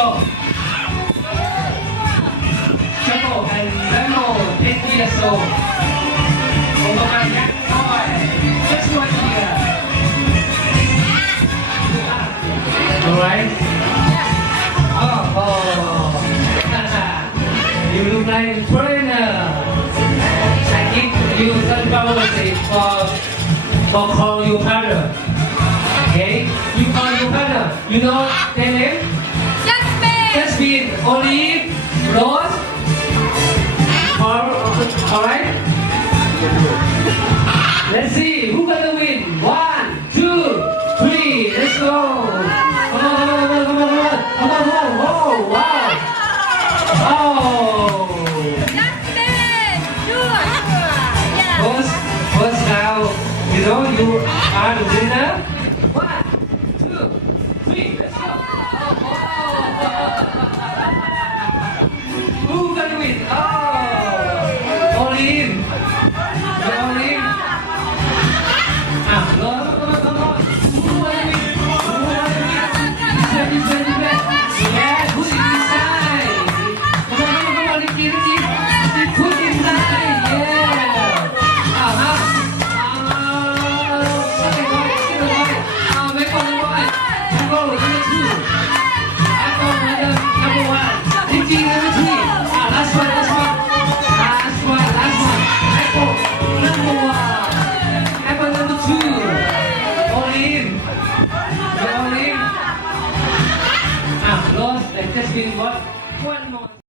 go. Choco and Lemo, 8 years old. Over young boy, just 1 year. Alright? Oh. You look like a trainer. I think you can probably for call you father. Okay? You call you father. You know their name? Jasmine, Olive, Rose. Alright? Let's see who gonna win. 1, 2, 3. Let's go. Come on. Oh, wow. Oh. First now, you know you are the winner. 1, 2, 3. Let's go. Who gonna win? Oh, Olive. Olive. Come on. Who gonna win? This way. Yeah, put it inside. Come on, Ricky. Put it inside. Yeah. Apple number 2. Apple number 1. Ricky number 3. Last one. Apple number 1. Apple number 2. Olive. Lost. Just been what? 1 more.